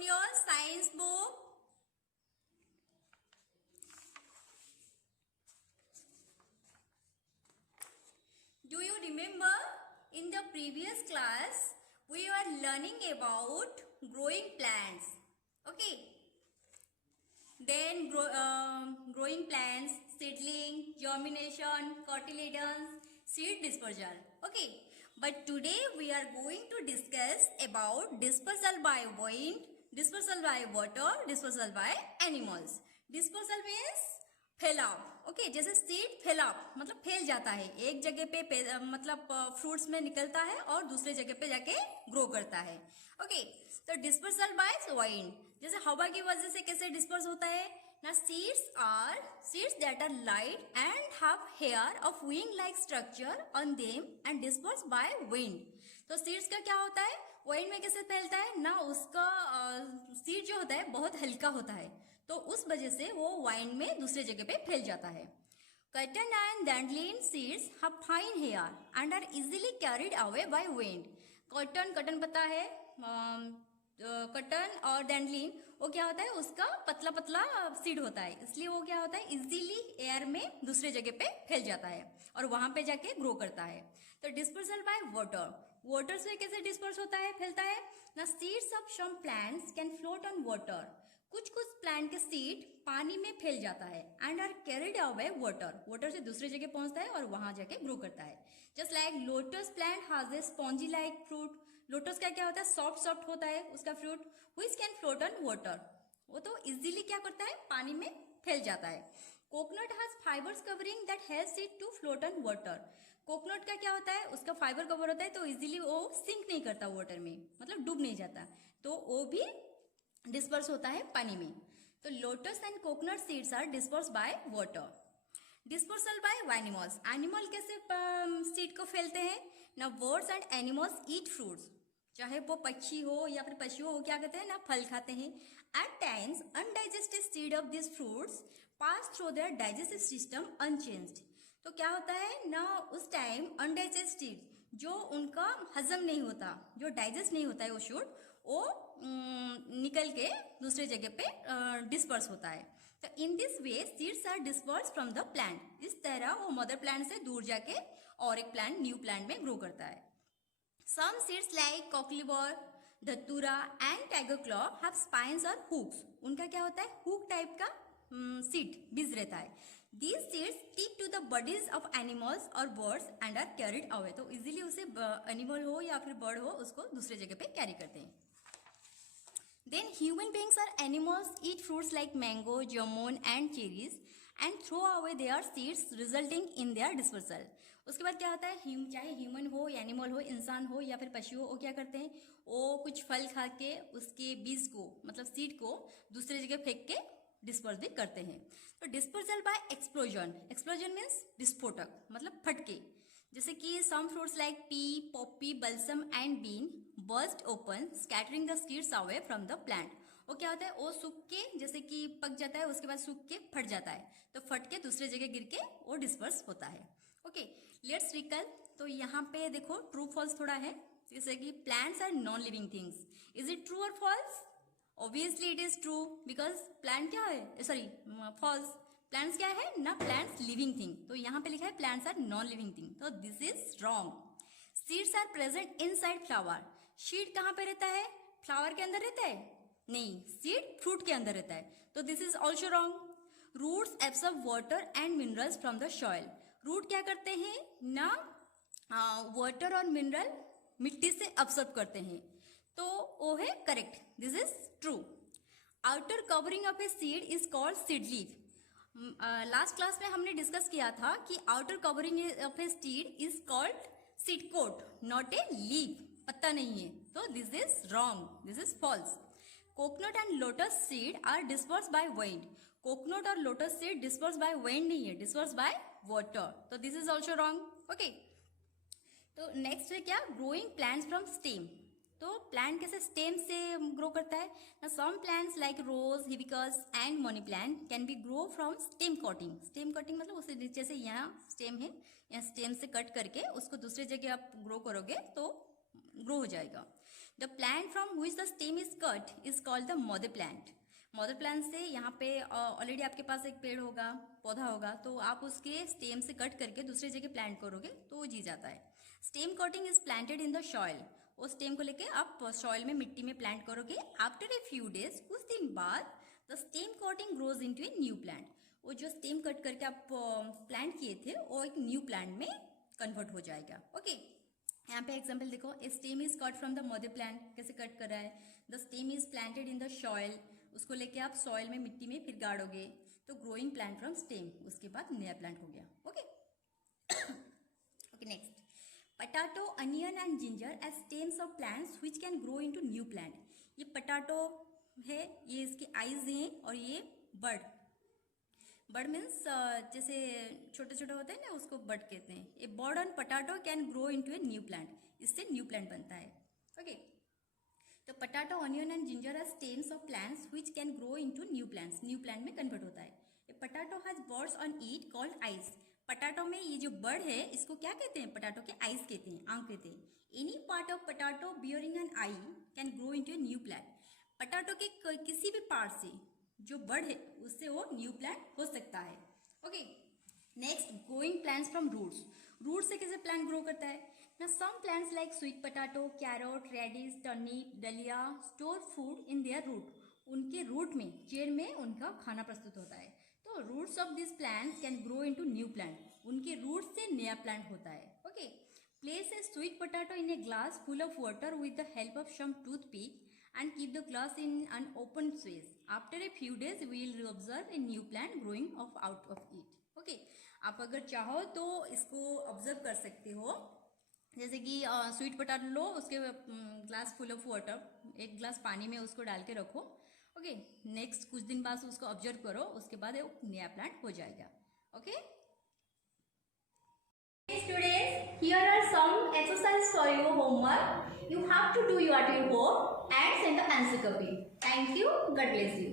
in your science book. Do you remember in the previous class we were learning about growing plants? Okay. Then growing plants, seedling, germination, cotyledons, seed dispersal. Okay. But today we are going to discuss about dispersal by wind, dispersal by water, dispersal by animals. Dispersal means फैलाव. Okay जैसे seed फैलाव मतलब फैल जाता है, एक जगह पे मतलब फ्रूट्स में निकलता है और दूसरे जगह पे जाके ग्रो करता है. ओके तो डिस्पर्सल बाय वाइंड, जैसे हवा की वजह से कैसे डिस्पर्स होता है ना. Seeds that are light and have hair of wing like structure on them and disperse by wind. तो सीड्स का क्या होता है, वाइंड में कैसे फैलता है ना, उसका सीड जो होता है बहुत हल्का होता है, तो उस वजह से वो वाइंड में दूसरे जगह पे फैल जाता है. Cotton and dandelion seeds have fine hair and are easily carried away by wind. Cotton पता है, कॉटन और डैंडलिन वो क्या होता है, उसका पतला पतला सीड होता है, इसलिए वो क्या होता है इजीली एयर में दूसरे जगह पे फैल जाता है और वहां पे जाके ग्रो करता है. तो डिस्पर्सल बाय वाटर से कैसे डिस्पर्स होता है, फैलता है ना. Seeds of some plants can float on water. कुछ प्लांट के सीड पानी में फैल जाता है and are carried away water से दूसरे जगह पहुंचता है और वहां जाके ग्रो करता है. Just like lotus plant has a spongy like fruit. Lotus का क्या होता है, सॉफ्ट होता है उसका fruit, which can float on water. वो तो इजीली क्या करता है, पानी में फैल जाता है. Coconut has fibres covering that helps it to float on water. Coconut का क्या होता है, उसका फाइबर कवर होता है तो इजीली वो सिंक नहीं करता वाटर में, मतलब डूब नहीं जाता, तो वो भी डिस्पर्स होता है पानी में. तो lotus and coconut seeds are disperse by water. Dispersal by animals, animal कैसे सीड को फैलते हैं ना. Birds and animals eat fruits, चाहे वो पक्षी हो या फिर पशु हो, क्या कहते हैं ना, फल खाते हैं. At times undigested seed of this fruits pass through their digestive system unchanged. तो क्या होता है ना, उस टाइम अनडाइजेस्टेड जो उनका हजम नहीं होता, जो डाइजेस्ट नहीं होता है वो फूड, वो निकल के दूसरे जगह पे डिस्पर्स होता है. तो in this way seeds are disperse from the plant. इस तरह वो मदर प्लांट से दूर जाके और एक प्लांट, न्यू प्लांट में ग्रो करता है. Some seeds like cocklebur, datura and tiger claw have spines और हुक्स. उनका क्या होता है, हुक टाइप का सीड बीज रहता है. These seeds stick to the bodies of animals or birds and are carried away. तो इजीली उसे एनिमल हो या फिर बर्ड हो उसको दूसरे जगह पे कैरी करते हैं. Then human beings or animals eat fruits like mango, jamun and cherries and throw away their seeds resulting in their dispersal. उसके बाद क्या होता है, चाहे ह्यूमन हो, एनिमल हो, इंसान हो या फिर पशु हो, वो क्या करते हैं, वो कुछ फल खा के उसके बीज को मतलब सीड को दूसरे जगह फेंक के डिस्पर्स भी करते हैं. तो डिस्पर्सल बाय एक्सप्लोजन मीन्स विस्फोटक मतलब फटके. जैसे कि some fruits like pea, poppy, balsam and bean burst open scattering the seeds away from the plant. वो क्या होता है, वो सूख के जैसे कि पक जाता है, उसके बाद सूख के फट जाता है, तो फट के दूसरे जगह गिर के वो डिस्पर्स होता है. ओके लेट्स रिकल. तो यहाँ पे देखो ट्रू फॉल्स थोड़ा है, जैसे कि plants are non living things. Is it true और false? Obviously it is true because plant क्या है, सॉरी false. प्लांट्स क्या है ना, प्लांट्स लिविंग थिंग. तो यहाँ पे लिखा है plants are non living thing, तो this is wrong. Seeds are present inside flower. Seed कहाँ पे रहता है, फ्लावर के अंदर रहता है? नहीं, सीड फ्रूट के अंदर रहता है, तो this is also wrong. Roots absorb water and minerals from the soil. Root क्या करते हैं ना, वाटर और मिनरल मिट्टी से अब्सॉर्ब करते हैं, तो वो है correct, this is true. Outer covering of a seed is called seed leaf. Last class में हमने डिस्कस किया था कि outer covering of a seed is called seed coat, not a leaf, पत्ता नहीं है, तो this is wrong, this is false. Coconut and lotus seed are disperse by wind. Coconut और lotus seed disperse by wind नहीं है, disperse by water, तो this is also wrong. Okay तो next है क्या, ग्रोइंग प्लांट्स फ्रॉम स्टेम. तो plant कैसे stem से ग्रो करता है ना. Some plants like rose, hibiscus and money plant can be grow from stem cutting. Stem cutting मतलब उससे नीचे से यहाँ स्टेम है, यहाँ स्टेम से कट करके उसको दूसरे जगह आप ग्रो करोगे तो ग्रो हो जाएगा. The plant from which the stem is cut is called the mother plant. Mother plant से यहाँ पे ऑलरेडी आपके पास एक पेड़ होगा, पौधा होगा, तो आप उसके स्टेम से कट करके दूसरी जगह प्लांट करोगे तो वो जी जाता है। Stem cutting is planted in the soil. उस स्टेम को लेके आप सॉइल में, मिट्टी में प्लांट करोगे। आफ्टर ए फ्यू डेज, कुछ दिन बाद, the stem cutting grows into a new plant. वो जो स्टेम कट करके आप प्लांट किए थे वो एक न्यू प्लांट में कन्वर्ट हो जाएगा। ओके, यहाँ पे एग्जाम्पल देखो, a stem is cut from the mother plant, कैसे कट कर रहा है। The stem is planted in the soil, उसको लेके आप सॉइल में, मिट्टी में फिर गाड़ोगे तो ग्रोइंग प्लांट फ्रॉम स्टेम, उसके बाद नया प्लांट हो गया। Okay okay, next, potato, onion and ginger as stems of plants which can grow into new plant. ये पटाटो है, ये इसके आइज हैं, और ये बर्ड मीन्स जैसे छोटे छोटे होते हैं ना, उसको बर्ड कहते हैं। A bud and potato can grow into a new plant, इससे न्यू प्लांट बनता है। ओके, तो potato, onion and ginger are stems of plants which can grow into new plants, new plant में कन्वर्ट होता है। A potato has buds on it called eyes. Potato में ये जो बर्ड है, इसको क्या कहते हैं? पटाटो के आइज कहते हैं, आंख कहते हैं। Any part of potato bearing an eye can grow into a new plant. Potato के किसी भी पार्ट से जो बर्ड है उससे वो न्यू प्लांट हो सकता है। Okay, next, growing plants from roots. Root से कैसे प्लांट ग्रो करता है ना? Some plants like sweet potato, carrot, radish, turnip, dahlia store food in their root. उनके रूट में, जड़ में उनका खाना प्रस्तुत होता है। तो roots of this plants can grow into new plant, उनके रूट से नया प्लांट होता है। Okay, place a sweet potato in a glass full of water with the help of some toothpick and keep the glass in an open space. After a few days, we will observe a new plant growing out of it. Okay, आप अगर चाहो तो इसको observe कर सकते हो। जैसे कि स्वीट पोटैटो लो, उसके ग्लास फुल ऑफ वाटर, एक ग्लास पानी में उसको डाल के रखो। ओके, नेक्स्ट कुछ दिन बाद उसको ऑब्जर्व करो, उसके बाद एक नया प्लांट हो जाएगा। Okay, students, here are some exercises for your homework. You have to do it at your home and send the answer copy. Thank you. God bless you.